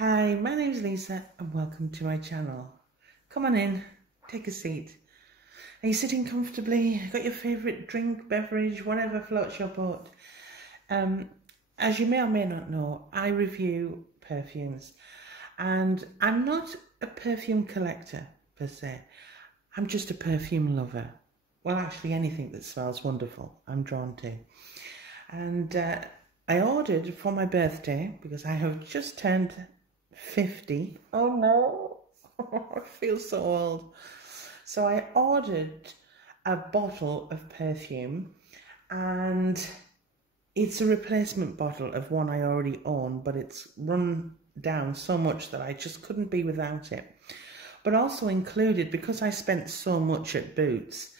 Hi, my name's Lisa and welcome to my channel. Come on in, take a seat. Are you sitting comfortably? Got your favourite drink, beverage, whatever floats your boat? As you may or may not know, I review perfumes and I'm not a perfume collector per se. I'm just a perfume lover. Well, actually anything that smells wonderful, I'm drawn to. And I ordered for my birthday, because I have just turned 50. Oh no, I feel so old. So I ordered a bottle of perfume, and it's a replacement bottle of one I already own, but it's run down so much that I just couldn't be without it. But also included, because I spent so much at Boots,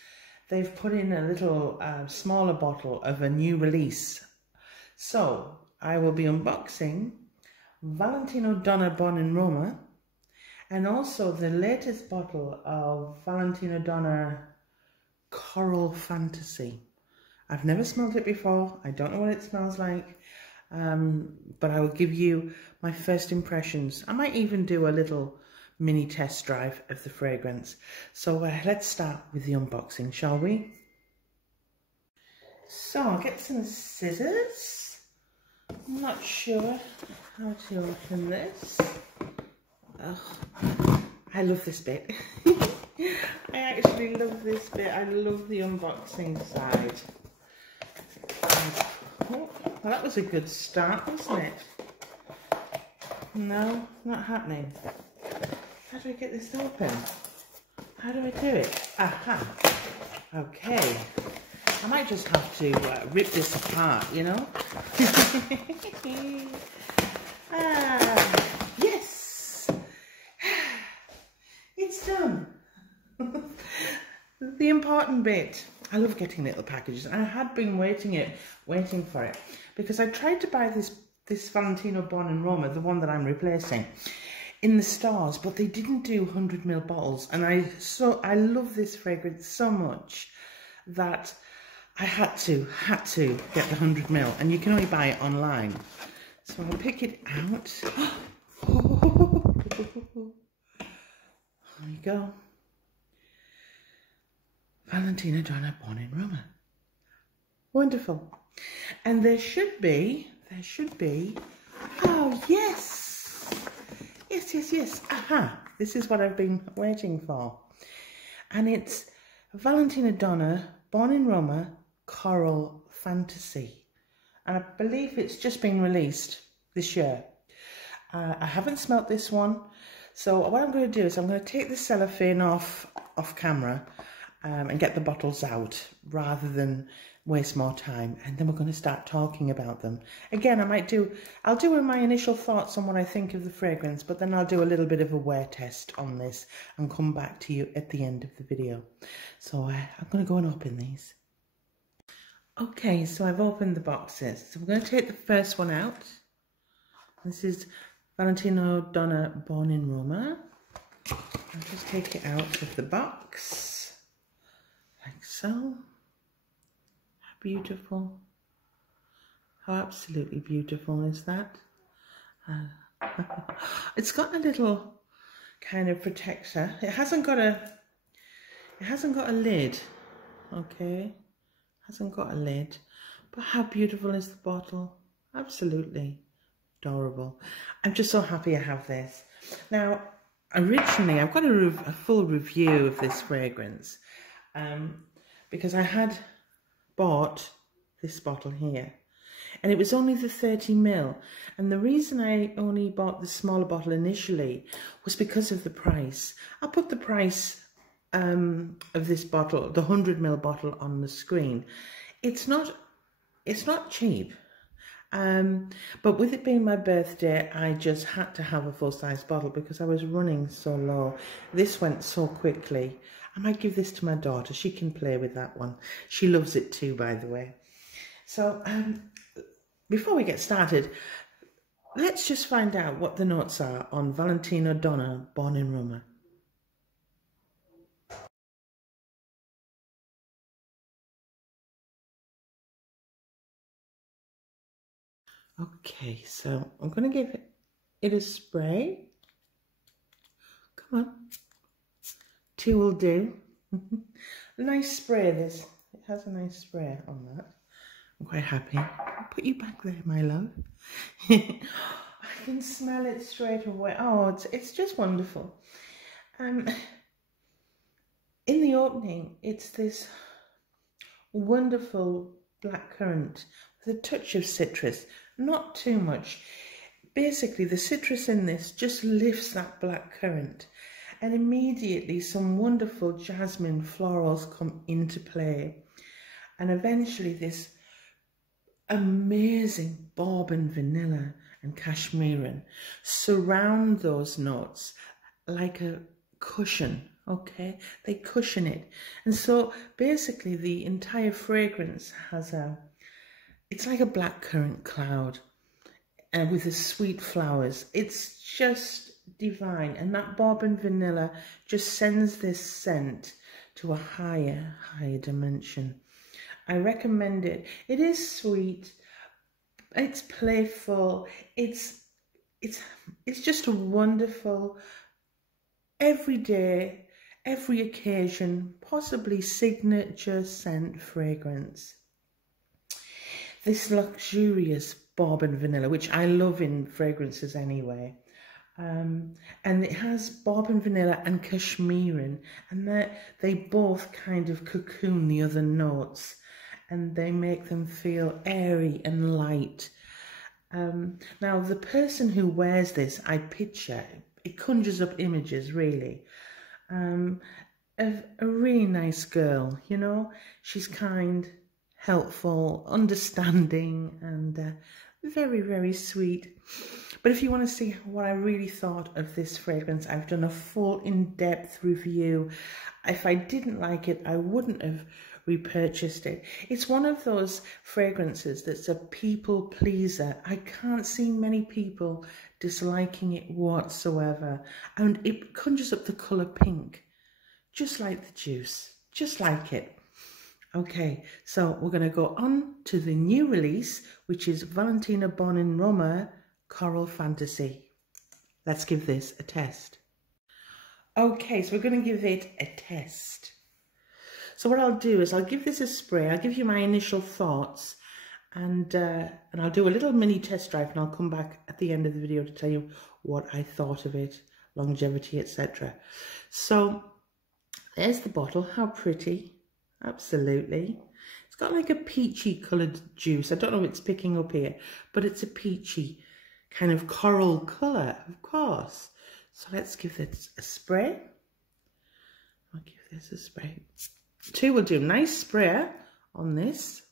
they've put in a little smaller bottle of a new release. So I will be unboxing Valentino Donna Born in Roma, and also the latest bottle of Valentino Donna Coral Fantasy. I've never smelled it before. I don't know what it smells like, but I will give you my first impressions. I might even do a little mini test drive of the fragrance. So let's start with the unboxing, shall we? So I'll get some scissors. I'm not sure how to open this. Ugh, I love this bit. I actually love this bit. I love the unboxing side. Oh, well, that was a good start, wasn't it? No, not happening. How do I get this open? How do I do it? Aha. Okay. I might just have to rip this apart, you know? Yes! It's done. The important bit. I love getting little packages. I had been waiting for it, because I tried to buy this Valentino Born in Roma, the one that I'm replacing, in the stores, but they didn't do 100ml bottles, and I love this fragrance so much that I had to get the 100ml, and you can only buy it online. So I'll pick it out. There you go. Valentino Donna Born in Roma. Wonderful. And there should be, oh yes. Yes. Aha. This is what I've been waiting for. And it's Valentino Donna Born in Roma Coral Fantasy. And I believe it's just been released this year. I haven't smelt this one. So what I'm going to do is I'm going to take the cellophane off camera and get the bottles out rather than waste more time, and then we're going to start talking about them. Again, I'll do my initial thoughts on what I think of the fragrance, but then I'll do a little bit of a wear test on this and come back to you at the end of the video. So I'm going to go and open these. Okay, so I've opened the boxes. So we're going to take the first one out. This is Valentino Donna Born in Roma. I'll just take it out of the box, like so. How beautiful. How absolutely beautiful is that? It's got a little kind of protector. It hasn't got a lid, okay? Hasn't got a lid, but how beautiful is the bottle? Absolutely adorable. I'm just so happy I have this. Now, originally, I've got a full review of this fragrance because I had bought this bottle here, and it was only the 30ml. And the reason I only bought the smaller bottle initially was because of the price. I'll put the price of this bottle, the 100ml bottle, on the screen. It's not cheap, but with it being my birthday, I just had to have a full-size bottle because I was running so low. This went so quickly. I might give this to my daughter. She can play with that one. She loves it too, by the way. So before we get started, let's just find out what the notes are on Valentino Donna Born in Roma. Okay, so I'm going to give it a spray. Come on. 2 will do. Nice spray, this. It has a nice spray on that. I'm quite happy. I'll put you back there, my love. I can smell it straight away. Oh, it's just wonderful. In the opening, it's this wonderful blackcurrant with a touch of citrus, not too much. Basically, the citrus in this just lifts that blackcurrant, and immediately some wonderful jasmine florals come into play, and eventually this amazing bourbon vanilla and cashmeran surround those notes like a cushion. Okay, they cushion it, and so basically the entire fragrance has it's like a blackcurrant cloud, and with the sweet flowers. It's just divine, and that bourbon vanilla just sends this scent to a higher dimension. I recommend it. It is sweet, it's playful, it's just a wonderful, everyday, every occasion, possibly signature scent fragrance. This luxurious bourbon vanilla, which I love in fragrances anyway, and it has bourbon vanilla and cashmeran, and they both kind of cocoon the other notes, and they make them feel airy and light. Now, the person who wears this, I picture, it conjures up images, really, of a really nice girl, you know. She's kind, helpful, understanding, and very, very sweet. But if you want to see what I really thought of this fragrance, I've done a full in-depth review. If I didn't like it, I wouldn't have repurchased it. It's one of those fragrances that's a people pleaser. I can't see many people disliking it whatsoever, and it conjures up the colour pink, just like the juice, just like it. Okay, so we're going to go on to the new release, which is Valentino Donna in Roma Coral Fantasy. Let's give this a test. Okay, so we're going to give it a test. So what I'll do is I'll give this a spray. I'll give you my initial thoughts, and I'll do a little mini test drive, and I'll come back at the end of the video to tell you what I thought of it, longevity, etc. So there's the bottle. How pretty. Absolutely. It's got like a peachy coloured juice. I don't know if it's picking up here, but it's a peachy kind of coral colour, of course. So let's give this a spray. I'll give this a spray. 2 will do. Nice sprayer on this.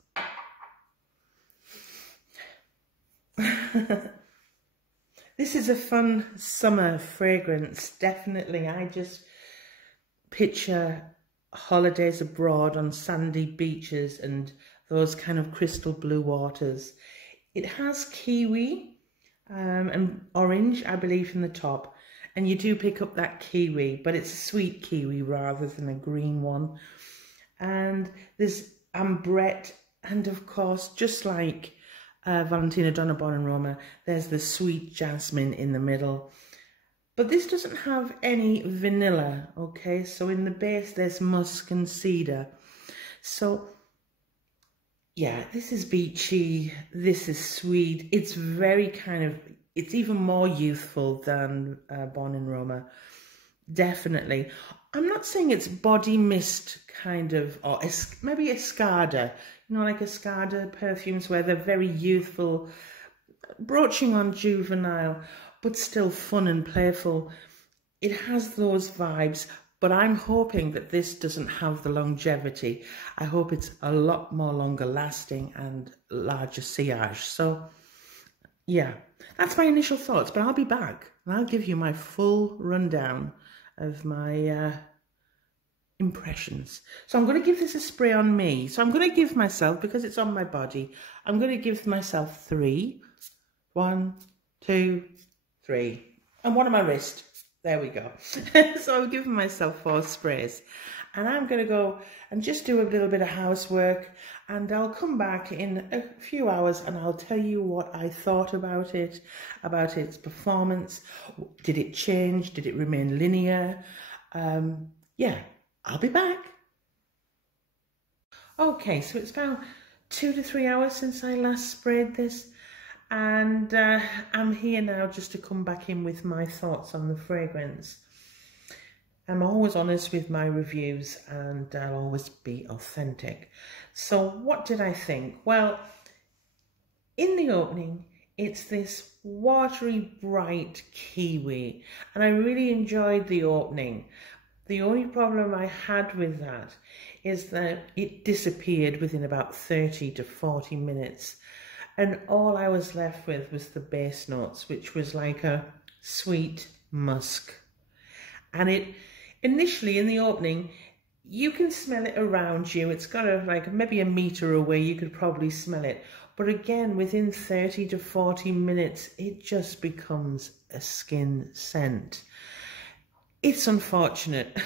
This is a fun summer fragrance, definitely. I just picture holidays abroad on sandy beaches and those kind of crystal blue waters. It has kiwi and orange, I believe, in the top, and you do pick up that kiwi, but it's a sweet kiwi rather than a green one. And there's Ambrette, and of course, just like Valentino Donna in Roma, there's the sweet jasmine in the middle. But this doesn't have any vanilla, okay? So in the base, there's musk and cedar. So, yeah, this is beachy, this is sweet. It's very kind of, it's even more youthful than Born in Roma, definitely. I'm not saying it's body mist kind of, or maybe Escada, you know, like Escada perfumes where they're very youthful, broaching on juvenile, but still fun and playful. It has those vibes, but I'm hoping that this doesn't have the longevity. I hope it's a lot more longer lasting and larger sillage. So, yeah, that's my initial thoughts, but I'll be back and I'll give you my full rundown of my impressions. So I'm going to give this a spray on me. So I'm going to give myself, because it's on my body, I'm going to give myself 3. 1, 2, 3. And one on my wrist. There we go. So I've given myself 4 sprays, and I'm going to go and just do a little bit of housework, and I'll come back in a few hours and I'll tell you what I thought about it, about its performance. Did it change? Did it remain linear? Yeah, I'll be back. Okay, so it's about 2 to 3 hours since I last sprayed this, and I'm here now just to come back in with my thoughts on the fragrance. I'm always honest with my reviews, and I'll always be authentic. So what did I think? Well, in the opening, it's this watery, bright kiwi, and I really enjoyed the opening. The only problem I had with that is that it disappeared within about 30 to 40 minutes. And all I was left with was the base notes, which was like a sweet musk. And it initially in the opening, you can smell it around you. It's got like maybe a meter away, you could probably smell it. But again, within 30 to 40 minutes, it just becomes a skin scent. It's unfortunate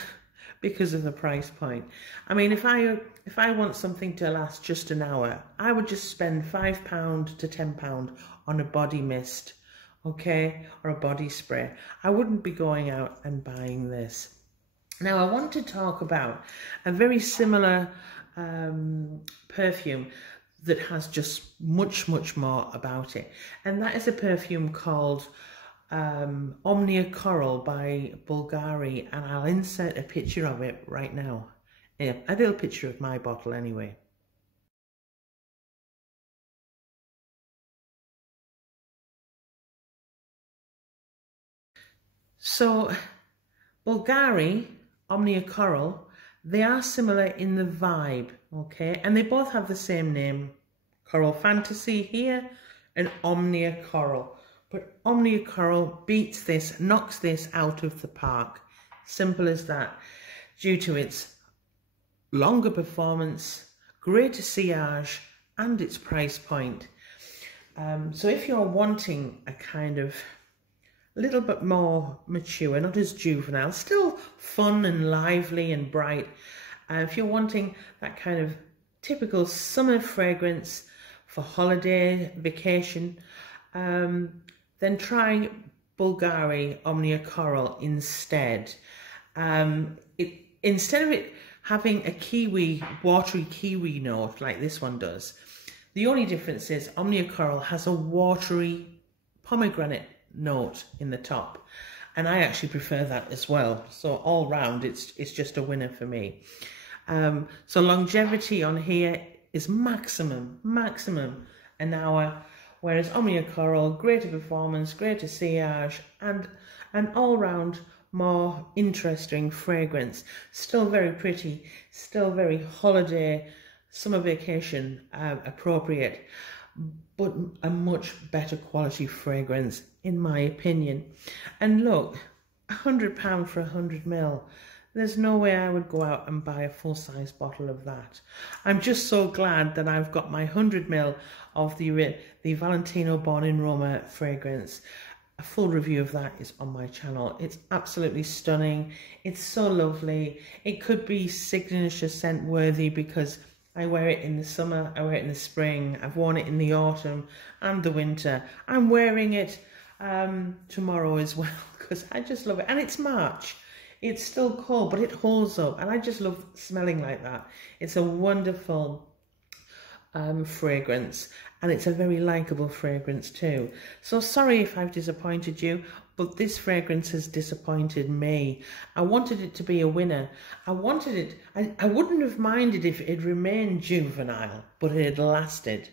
because of the price point. I mean, if I want something to last just an hour, I would just spend £5 to £10 on a body mist, okay, or a body spray. I wouldn't be going out and buying this. Now, I want to talk about a very similar perfume that has just much more about it, and that is a perfume called Omnia Coral by Bulgari, and I'll insert a picture of it right now. Yeah, a little picture of my bottle anyway. So Bulgari, Omnia Coral, they are similar in the vibe, okay, and they both have the same name, Coral Fantasy here and Omnia Coral. But Omnia Coral beats this, knocks this out of the park. Simple as that. Due to its longer performance, greater sillage, and its price point. So if you're wanting a kind of a little bit more mature, not as juvenile, still fun and lively and bright. If you're wanting that kind of typical summer fragrance for holiday, vacation, then try Bulgari Omnia Coral instead. Instead of it having a kiwi, watery kiwi note like this one does, the only difference is Omnia Coral has a watery pomegranate note in the top, and I actually prefer that as well. So all round, it's just a winner for me. So longevity on here is maximum an hour. Whereas Omnia Coral, greater performance, greater sillage, and an all-round more interesting fragrance. Still very pretty, still very holiday, summer vacation appropriate, but a much better quality fragrance, in my opinion. And look, £100 for 100 ml. There's no way I would go out and buy a full-size bottle of that. I'm just so glad that I've got my 100 ml of the Valentino Born in Roma fragrance. A full review of that is on my channel. It's absolutely stunning. It's so lovely. It could be signature scent worthy because I wear it in the summer, I wear it in the spring, I've worn it in the autumn and the winter. I'm wearing it tomorrow as well because I just love it. And it's March. It's still cold, but it holds up, and I just love smelling like that. It's a wonderful fragrance, and it's a very likable fragrance too. So sorry if I've disappointed you, but this fragrance has disappointed me. I wanted it to be a winner. I wanted it, I wouldn't have minded if it had remained juvenile, but it had lasted.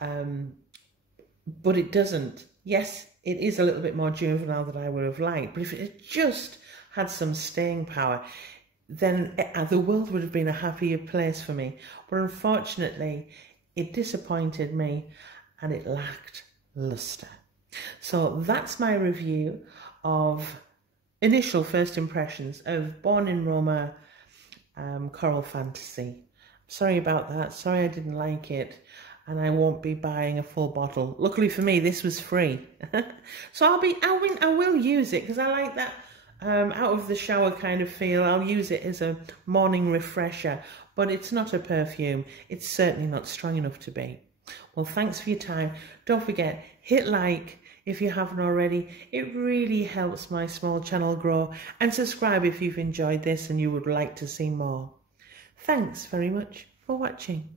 But it doesn't. Yes, it is a little bit more juvenile than I would have liked, but if it had just had some staying power, then the world would have been a happier place for me. But unfortunately, it disappointed me and it lacked luster. So that's my review of initial first impressions of Born in Roma Coral Fantasy. Sorry about that. Sorry I didn't like it. And I won't be buying a full bottle. Luckily for me, this was free. So I will use it because I like that out of the shower kind of feel. I'll use it as a morning refresher, but it's not a perfume. It's certainly not strong enough to be. Well, thanks for your time. Don't forget, hit like if you haven't already. It really helps my small channel grow, and subscribe if you've enjoyed this and you would like to see more. Thanks very much for watching.